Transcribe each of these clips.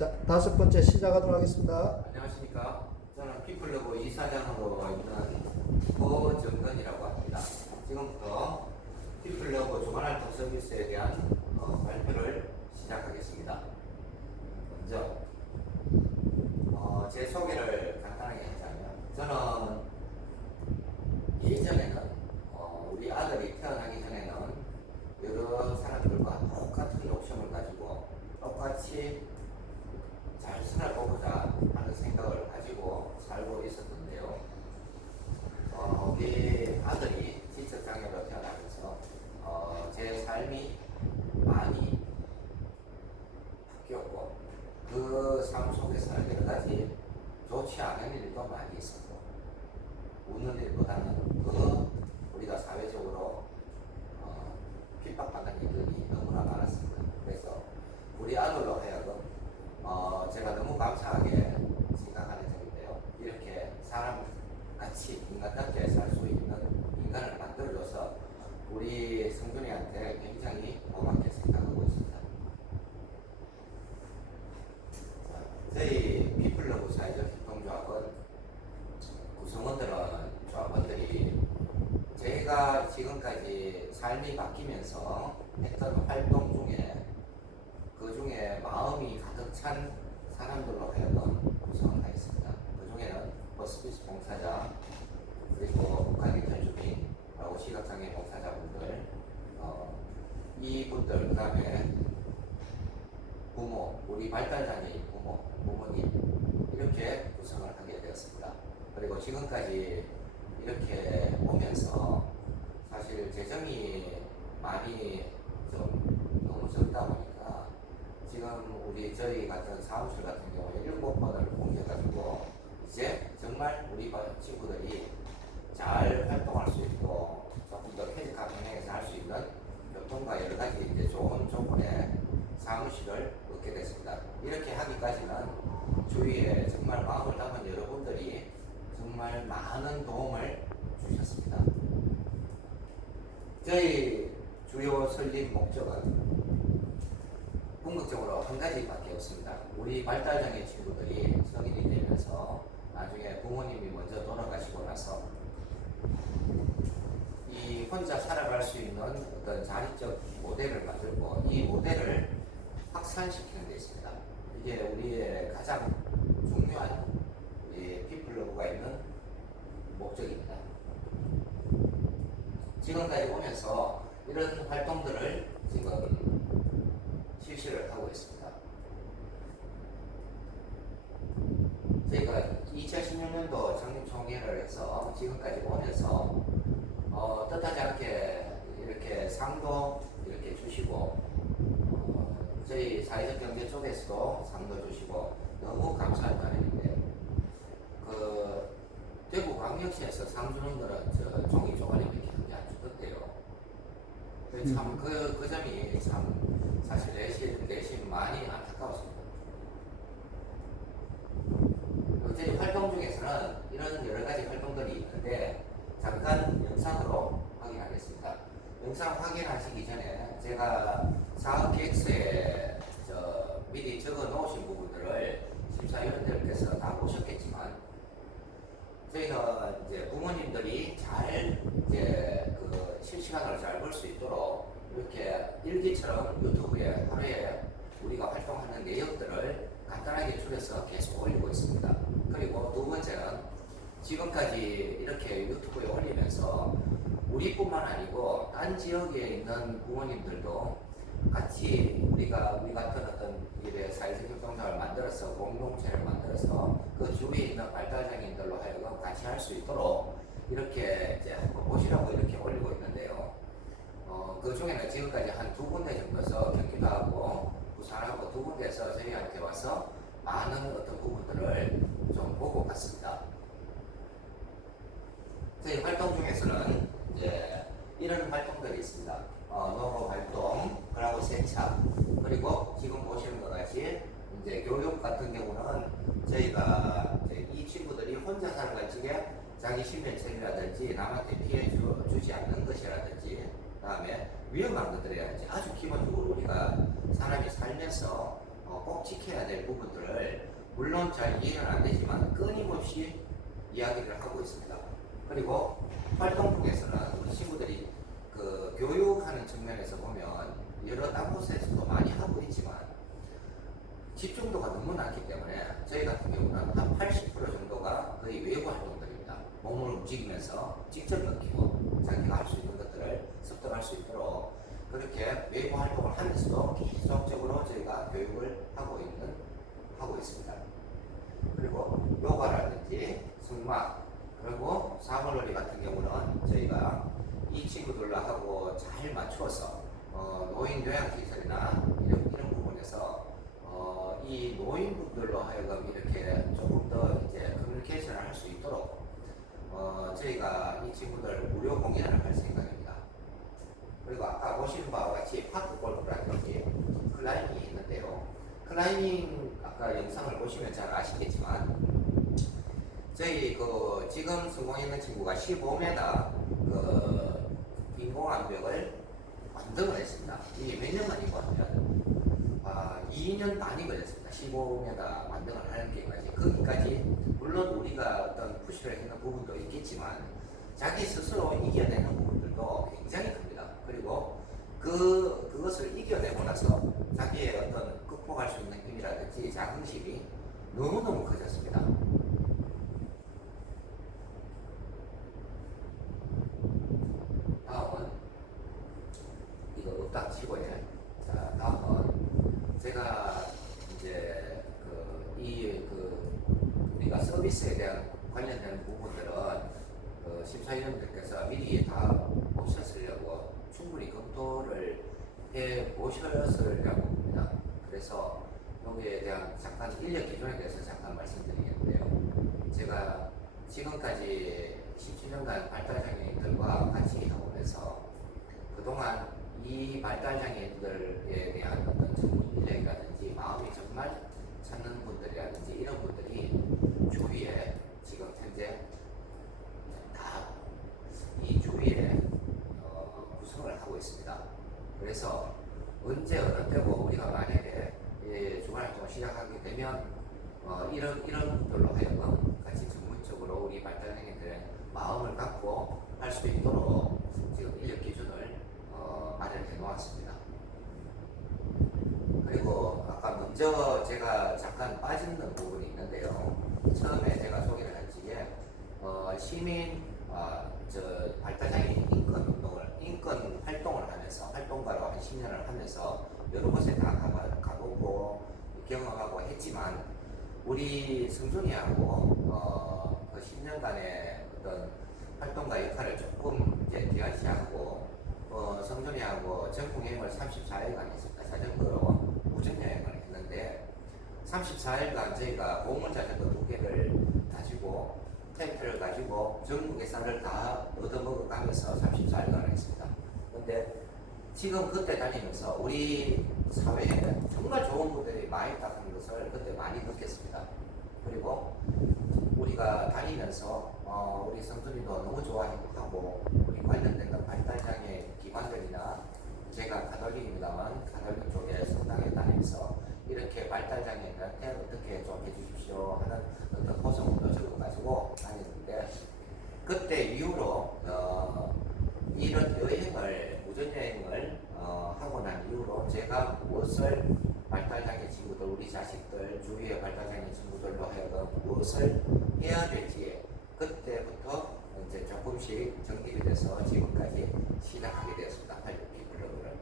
자, 다섯 번째 시작하도록 하겠습니다. 안녕하십니까. 저는 피플러브 이사장으로 있는 고정근이라고 합니다. 지금부터 피플러브 주간활동 서비스에 대한 발표를 시작하겠습니다. 먼저 제 소개를 간단하게 하자면, 저는 예전에는 우리 아들이 태어나기 전에는 여러 사람들과 똑같은 욕심을 가지고 똑같이 잘 살아보고자 하는 생각을 가지고 살고 있었는데요. 우리 아들이 지적장애로 태어나면서 제 삶이 많이 바뀌었고, 그 삶 속에서 여러 가지 좋지 않은 일도 많이 있었고, 웃는 일보다는 더 우리가 사회적으로 핍박받는 일들이 너무나 많았습니다. 그래서 우리 아들로 하여금 제가 너무 감사하게 생각하는 점인데요. 이렇게 사람같이 인간답게 살 수 있는 인간을 만들어줘서 우리 성준이한테 굉장히 고맙게 생각하고 있습니다. 저희 피플러브 사회적 협동조합은 구성원들은 조합원들이 제가 지금까지 삶이 바뀌면서 했던 활동 중에 그 중에 마음이 가득 찬 사람들로 하여금 구성을 하였습니다. 그 중에는 호스피스 봉사자, 그리고 북한인턴 주민하고 시각장애 봉사자분들, 이분들, 그 다음에 부모, 우리 발달장애인 부모님, 이렇게 구성을 하게 되었습니다. 그리고 지금까지 이렇게 오면서 사실 재정이 많이 좀 너무 적다 보니까 지금 저희 같은 사무실 같은 경우에 7번을 옮겨가지고 이제 정말 우리 친구들이 잘 활동할 수 있고 조금 더 쾌적한 방향에서 할 수 있는 교통과 여러 가지 이제 좋은 조건의 사무실을 얻게 됐습니다. 이렇게 하기까지는 주위에 정말 마음을 담은 여러분들이 정말 많은 도움을 주셨습니다. 저희 주요 설립 목적은 궁극적으로 한 가지밖에 없습니다. 우리 발달장애 친구들이 성인이 되면서 나중에 부모님이 먼저 돌아가시고 나서 이 혼자 살아갈 수 있는 어떤 자립적 모델을 만들고 이 모델을 확산시키는 데 있습니다. 이게 우리의 가장 중요한 우리 피플러브가 있는 목적입니다. 지금까지 오면서 이런 활동들을 지금 실시를 하고 있습니다. 저희가 2016년도 창립총회를 해서 지금까지 오면서 뜻하지 않게 이렇게 상도 이렇게 주시고 저희 사회적 경제 쪽에서도 상도 주시고 너무 감사한 바람인데, 그 대구 광역시에서 상 주는 거는 저 종이 조각이 이렇게 한 게 안 주던데요. 참 그 점이 참 사실 내심 많이 안타까웠습니다. 저희 활동 중에서는 이런 여러 가지 활동들이 있는데 잠깐 영상으로 확인하겠습니다. 영상 확인하시기 전에 제가 사업 계획서에 미리 적어 놓으신 부분들을 심사위원들께서 다 보셨겠지만, 저희는 이제 부모님들이 잘 이제 그 실시간으로 잘 볼 수 있도록 이렇게 일기처럼 유튜브에 하루에 우리가 활동하는 내역들을 간단하게 줄여서 계속 올리고 있습니다. 그리고 두 번째는 지금까지 이렇게 유튜브에 올리면서 우리뿐만 아니고 딴 지역에 있는 부모님들도 같이 우리 같은 어떤 일에 사회적 협동조합을 만들어서 공동체를 만들어서 그 주위에 있는 발달장애인들로 하여금 같이 할 수 있도록 이렇게 이제 한번 보시라고 이렇게 올리고 있는데요. 그 중에는 지금까지 한 2군데 정도서 경기도하고 부산하고 2군데에서 저희한테 와서 많은 어떤 부분들을 좀 보고 갔습니다. 저희 활동 중에서는 이제 이런 활동들이 있습니다. 노후 활동, 그리고 세차, 그리고 지금 보시는 것 같이 이제 교육 같은 경우는 저희가 이제 이 친구들이 혼자 사는 것 중에 자기 신변책이라든지 남한테 피해 주지 않는 것이라든지, 그다음에 위험한 것들이라든지 아주 기본적으로 우리가 사람이 살면서 꼭 지켜야 될 부분들을 물론 잘 이해는 안 되지만 끊임없이 이야기를 하고 있습니다. 그리고 활동 중에서는 우리 친구들이 그 교육하는 측면에서 보면 여러 딴 곳에서도 많이 하고 있지만 집중도가 너무 낮기 때문에 저희 같은 경우는 한 80% 정도가 거의 외부 활동들입니다. 몸을 움직이면서 직접 느끼고 자기가 할 수 있는 것들을 습득할 수 있도록 그렇게 외부 활동을 하면서도 계속적으로 저희가 교육을 하고 있습니다. 그리고 요가라든지 승마 그리고 사물놀이 같은 경우는 저희가 이 친구들로 하고 잘 맞추어서 노인 요양시설이나 이런 부분에서 이 노인분들로 하여금 이렇게 조금 더 이제 커뮤니케이션을 할 수 있도록 저희가 이 친구들 무료 공연을 할 생각입니다. 그리고 아까 보시는 바와 같이 파크 골프라든지 클라이밍이 있는데요. 클라이밍 아까 영상을 보시면 잘 아시겠지만 저희 그 지금 성공했는 친구가 15m 그 인공암벽을 완성을 했습니다. 이게 몇 년 만이고 하면 2년 반이 걸렸습니다. 15m 완성을 하는 게까지. 거기까지 물론 우리가 어떤 푸시를 했는 부분도 있겠지만 자기 스스로 이겨내는 부분들도 굉장히 큽니다. 그리고 그것을 이겨내고 나서 자기의 어떤 극복할 수 있는 힘이라든지 자긍심이 너무너무 커졌습니다. 다음은 이거 읍닥치고요. 자, 다음은 제가 이제 우리가 서비스에 대한 관련된 부분들은 심사위원들께서 미리 다 보셨으려고 충분히 검토를 해 보셨으려고 봅니다. 그래서 여기에 대한 잠깐 인력 기준에 대해서 잠깐 말씀드리겠는데요. 제가 지금까지 17년간 발달장애인들과 같이 하면서 그동안 이 발달장애인들에 대한 어떤 전문 인력이라든지 마음이 정말 찾는 분들이라든지 이런 분들이 주위에 지금 현재 다 이 주위에 구성을 하고 있습니다. 그래서 언제 어느 때고 우리가 만약에 주간활동을 시작하게 되면 이런 분들로 하여금 같이 전문적으로 우리 발달장애인들의 마음을 갖고 할 수 있도록 지금 인력 기준을 마련해 놓았습니다. 그리고 아까 먼저 제가 잠깐 빠지는 부분이 있는데요. 처음에 제가 소개를 한 지에 시민 발달장애인 인권 활동을 하면서 활동가로 한 10년을 하면서 여러 곳에 다 가보고 경험하고 했지만 우리 성준이하고 그 10년간의 어떤 활동가 역할을 조금 이제 기관시하고 성준이하고 전국 여행을 34일간 했습니다. 자전거로 우정 여행을 했는데 34일간 저희가 보물 자전거 2개를 가지고 텐트를 가지고 전국의 쌀을 다 얻어먹어가면서 34일간을 했습니다. 근데 지금 그때 다니면서 우리 사회에 정말 좋은 분들이 많이 있다는 것을 그때 많이 느꼈습니다. 그리고 우리가 다니면서 우리 성준이도 너무 좋아하고 우리 관련된 발달장애 기관들이나 제가 가톨릭입니다만 가톨릭 쪽에 성당에 다니면서 이렇게 발달장애인한테 어떻게 좀 해주십시오 하는 어떤 호소문도 적어가지고 다녔는데 그때 이후로 이런 여행을 우전여행을 하고 난 이후로 제가 무엇을 발달장애 친구들 우리 자식들 주위의 발달장애 친구들로 하여금 무엇을 해야 될지 그때부터 이제 조금씩 정립이 돼서 지금까지 시작하게 되었습니다. 8피 블로그를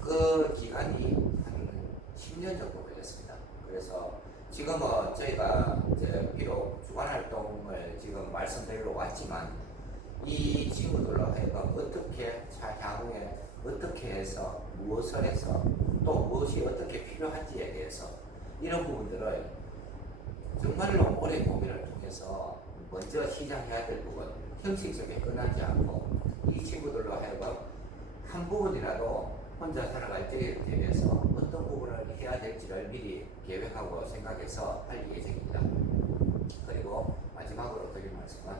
그 기간이 한 10년 정도 걸렸습니다. 그래서 지금은 저희가 이제 비록 주간활동을 지금 말씀드리러 왔지만 이 친구들로 하여금 어떻게 향후에 어떻게 해서 무엇을 해서 또 무엇이 어떻게 필요한지에 대해서 이런 부분들을 정말로 오래 고민을 통해서 먼저 시작해야 될 부분 형식적에 끝나지 않고 이 친구들로 하여금 한 부분이라도 혼자 살아갈 때에 대해서 어떤 부분을 해야 될지를 미리 계획하고 생각해서 할 예정입니다. 그리고 마지막으로 드릴 말씀은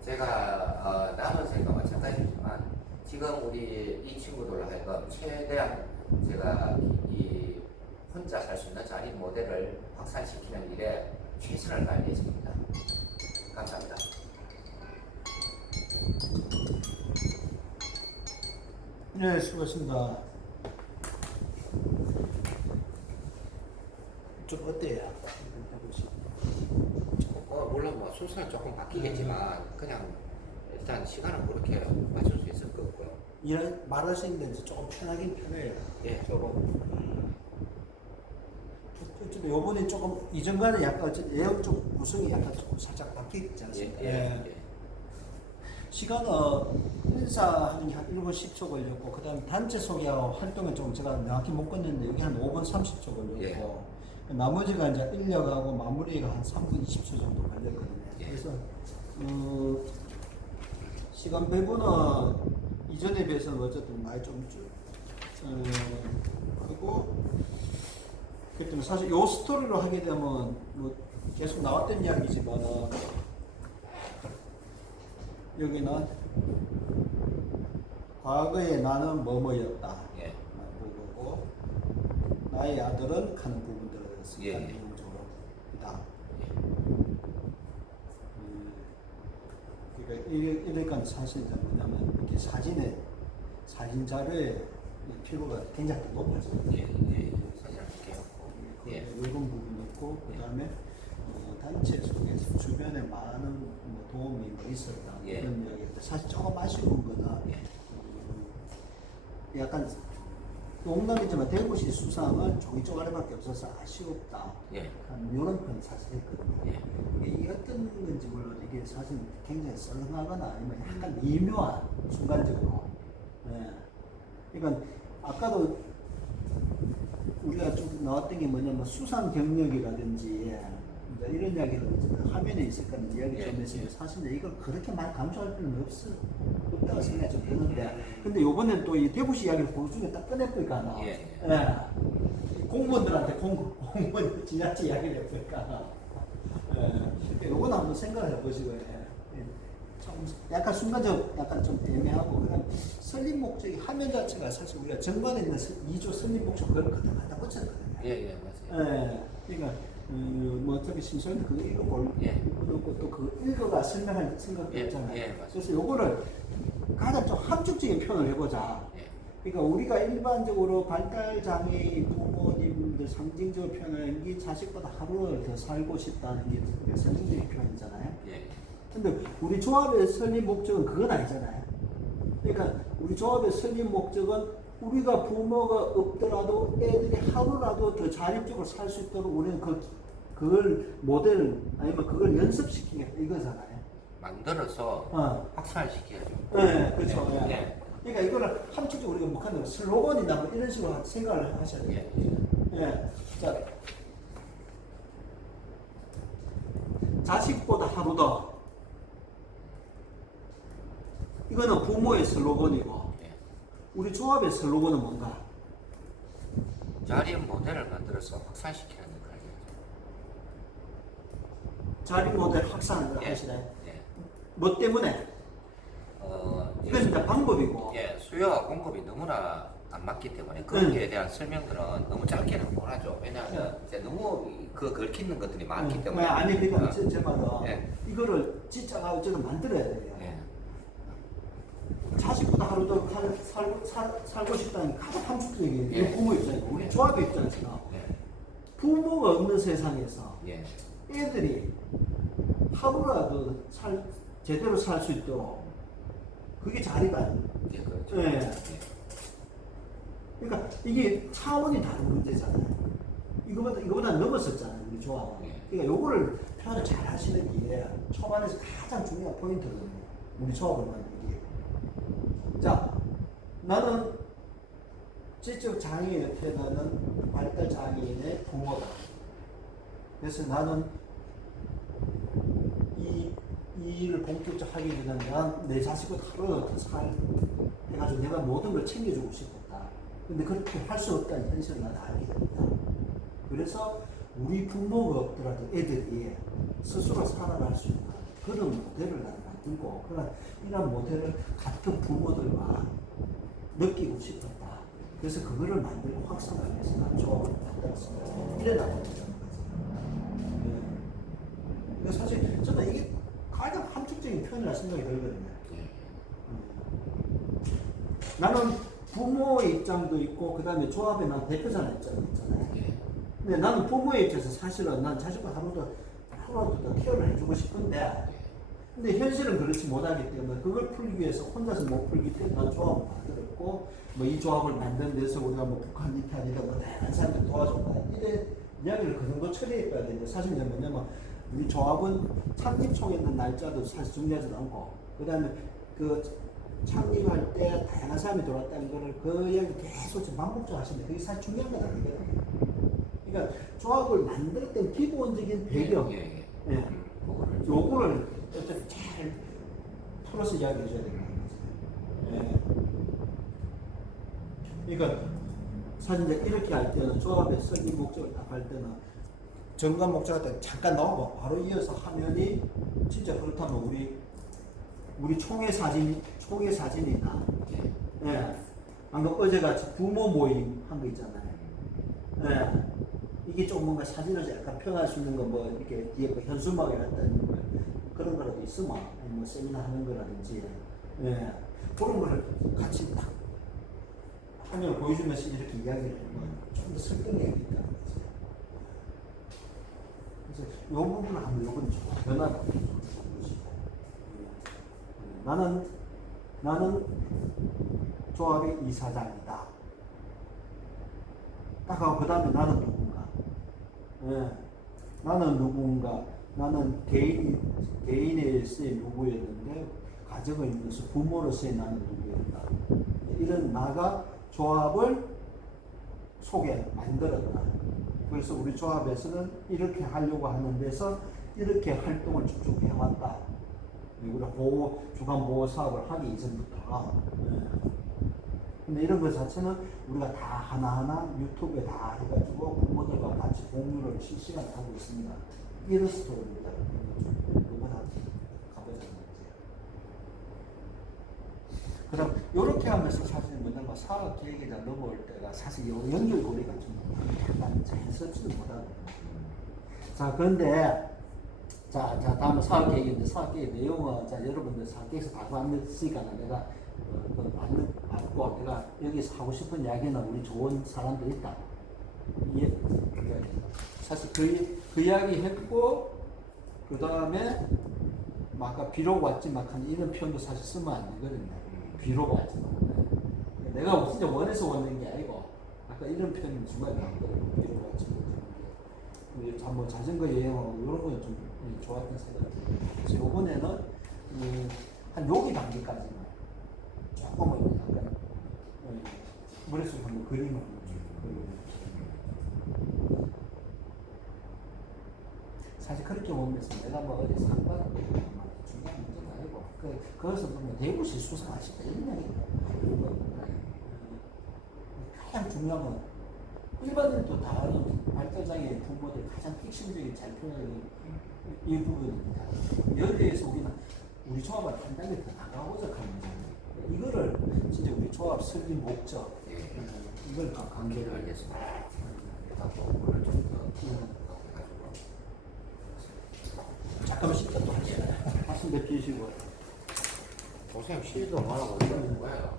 제가 남은 생과 마찬가지지만 지금 우리 이 친구들로 하여금 최대한 제가 이 혼자 살 수 있는 자립 모델을 확산시키는 일에 최선을 다할 예정입니다. 감사합니다. 네, 수고하셨습니다. 좀 어때요? 해보시죠. 물론 뭐 순서는 조금 바뀌겠지만 그냥 일단 시간은 그렇게 맞출 수 있을 것 같고요. 말하시는 데 조금 편하긴 편해요. 예, 조금 좀 요번에 조금 이전과는 약간 내용 좀 구성이 약간 조금 살짝 바뀌지 예, 않습니까? 예. 시간은 인사하는 게 한 1분 10초 걸렸고, 그 다음에 단체 소개하고 활동은 좀 제가 명확히 못 끝냈는데, 여기 한 5분 30초 걸렸고, 나머지가 이제 인력하고 마무리가 한 3분 20초 정도 걸렸거든요. 그래서, 시간 배분은 이전에 비해서는 어쨌든 많이 좀 그리고, 그렇기 때문에 사실 요 스토리로 하게 되면 뭐 계속 나왔던 이야기지만, 여기는 과거에 나는 뭐뭐였다. 예. 그거고 나의 아들은 하는 부분들을 예. 내용적으로 있다. 그러니까 이러니까 사실 뭐냐면 이렇게 사진 자료에 필요가 굉장히 높아져요. 예. 사진 할게요. 예. 이런 부분이 있고 그 다음에 단체 속에서 주변에 많은 뭐 도움이 뭐 있었다. 예. 이런 이야기인데 사실 조금 아쉬운 거는 약간 농담이지만 대구시 수상은 종이 쪼가리밖에 없어서 아쉬웠다. 예. 이런 표현 사실 했거든요. 예. 이게 어떤 건지 물론 이게 사실 굉장히 썰렁하거나 아니면 약간 미묘한 순간적으로. 예. 그러니까 아까도 우리가 좀 나왔던 게 뭐냐면 수상 경력이라든지 이제 이런 이야기를 이제 화면에 있을 거는 이야기 좀 했으면 사실 이걸 그렇게 많이 강조할 필요는 없다고 생각이 좀 드는데 근데 요번엔 또 이 대구시 이야기를 그 중에 딱 꺼내보니까 하나 공무원들한테 공무원 지자체 이야기를 해보니까 요거는 한번 생각을 해보시고 좀 약간 순간적으로 약간 좀 애매하고 그다음 설립 목적이 화면 자체가 사실 우리가 정관에 있는 2조 설립 목적 그걸 갖다 붙였거든요. 예, 맞아요. 그러니까 뭐 어차피 심사는 그거 읽어볼 읽고 또 그 읽어가 설명할 생각도 있잖아요. 그래서 요거를 가장 좀 함축적인 표현을 해보자. 그러니까 우리가 일반적으로 발달 장애 부모님들 상징적으로 표현하는 게 자식보다 하루를 더 살고 싶다는 게 상징적인 표현이잖아요. 근데 우리 조합의 설립 목적은 그건 아니잖아요. 그러니까 우리 조합의 설립 목적은 우리가 부모가 없더라도 애들이 하루라도 더 자립적으로 살 수 있도록 우리는 그걸 모델 아니면 그걸 연습시키겠다 이거잖아요. 만들어서 확산시켜야죠. 네, 그렇죠. 그러니까 이거를 함축적으로 우리가 뭐 하는 슬로건이나 뭐 이런 식으로 생각을 하셔야 돼요. 자, 자식보다 하루 더. 이거는 부모의 슬로건이고 우리 조합의 슬로건은 뭔가? 자립 모델을 만들어서 확산시키는 역할이죠. 자립 모델 확산을 하시나요? 뭐 때문에? 이건 진짜 방법이고. 수요와 공급이 너무나 안 맞기 때문에 거기에 대한 설명들은 너무 짧게는 못 하죠. 왜냐하면 이제 너무 그 걸키는 것들이 많기 때문에. 아니 그러니까 제 말은 이거를 진짜가 어쨌든 만들어야 돼요. 자식보다 하루 더 살고 싶다는 게 가장 함축적인 게 부모 입장이고 우리 조합의 입장에서 부모가 없는 세상에서 애들이 하루라도 제대로 살 수 있도록 그게 자립 아닙니까? 그렇죠. 그러니까 이게 차원이 다른 문제잖아요. 이거보다 넘었었잖아요 우리 조합은. 그러니까 요거를 표현을 잘 하시는 게 초반에서 가장 중요한 포인트거든요. 우리 조합을 만들기. 자, 나는 지적 장애인에 태어나는 발달 장애인의 부모다. 그래서 나는 이 일을 본격적으로 하기 전에 난 내 자식을 하루 더 해가지고 내가 모든 걸 챙겨주고 싶었다. 근데 그렇게 할 수 없다는 현실을 나는 알게 됩니다. 그래서 우리 부모가 없더라도 애들이 스스로 살아갈 수 있는 그런 모델을 나는 만들고 이런 모델을 같은 부모들과 느끼고 싶었다. 그래서 그거를 만들고 확산하기 위해서 난 조합을 만들었습니다. 이래 나가는 거죠. 그러니까 사실 저는 이게 가장 함축적인 표현이라 생각이 들거든요. 나는 부모의 입장도 있고 그 다음에 조합에 난 대표자의 입장도 있잖아요. 근데 나는 부모의 입장에서 사실은 난 자식을 하루라도 더 케어를 해주고 싶은데 근데 현실은 그렇지 못하기 때문에 그걸 풀기 위해서 혼자서 못 풀기 때문에 난 조합을 만들었고 뭐 이 조합을 만든 데서 우리가 뭐 북한 이탈이다 뭐 다양한 사람들 도와줬다 이래 이야기를 그 정도 처리해야 되는데 사실 뭐냐면 우리 조합은 창립총회는 날짜도 사실 중요하지 않고 그 다음에 그 창립할 때 다양한 사람이 들어왔다는 거를 그 이야기 계속 지금 반복적으로 하시는데 그게 사실 중요한 건 아니거든요. 그러니까 조합을 만들었던 기본적인 배경 요거를 어차피 잘 풀어서 이야기해 줘야 된다는 거죠. 그러니까 사실 이제 이렇게 할 때는 조합의 설립 목적을 딱 할 때는 정관 목적을 딱 잠깐 나오고 바로 이어서 화면이 진짜 그렇다면 우리 총회 사진이나 방금 어제같이 부모 모임 한 거 있잖아요. 이게 좀 뭔가 사진을 약간 표현할 수 있는 거 뭐 이렇게 뒤에 뭐 현수막에 했다는 거 그런 거라도 있으면 뭐 세미나 하는 거라든지 그런 거를 같이 딱 화면을 보여주면서 이렇게 이야기를 하면 좀 더 설득력이 있다는 거죠. 그래서 이 부분을 한번 요건 좀 변화가 보시고 나는 조합의 이사장이다. 딱 하고 그 다음에 나는 누군가. 나는 누군가. 나는 개인으로서의 누구였는데 가정을 이루면서 부모로서의 나는 누구였다. 이런 나가 조합을 만들었다. 그래서 우리 조합에서는 이렇게 하려고 하는 데서 이렇게 활동을 쭉쭉 해왔다. 우리가 주간 보호 사업을 하기 이전부터. 근데 이런 것 자체는 우리가 다 하나하나 유튜브에 다 해가지고 부모들과 같이 공유를 실시간 하고 있습니다. 이런 스토리입니다. 이번 가보자. 그다음 이렇게 하면서 사실 뭐냐면 사업 계획에 넘어올 때가 사실 연결고리가 좀 약간 자연스럽지도 못하거든요. 자 그런데 자 다음은 사업 계획인데 사업 계획 내용은 자 여러분들 사업 계획에서 다 봤으니까 내가 받고 내가 여기서 하고 싶은 이야기는 우리 좋은 사람들 있다. 사실 그 이야기 했고 그 다음에 아까 비록 왔지만 이런 표현도 사실 쓰면 안 되거든요. 비록 왔지만 내가 진짜 원해서 원하는 게 아니고 아까 이런 표현이 중간에 나왔거든요. 비록 왔지만 뭐 자전거 여행하고 이런 거는 좀 좋았던 생각이 들어요. 그래서 이번에는 한 여기 단계까지만 조금은 약간 머릿속에 한번 그림을 한번 사실 그렇게 보면서 내가 뭐 어디 상 받은 거 중요한 문제가 아니고 거기서 보면 대구시 수상하시다 이런 얘기입니다. 가장 중요한 건 일반인도 다 아는 발달장애 부모들 가장 핵심적인 잘 표현하는 이 부분입니다. 여기에서 우리 조합을 한 단계 더 나가고자 하는 거잖아요. 이거를 진짜 우리 조합 설립 목적 이걸 다 관계를 알겠습니다. 오늘 좀더 잠깐만 쉬다 또 하시잖아요. 한숨 내쉬시고 고생 쉬지도 말라고 이러는 거예요.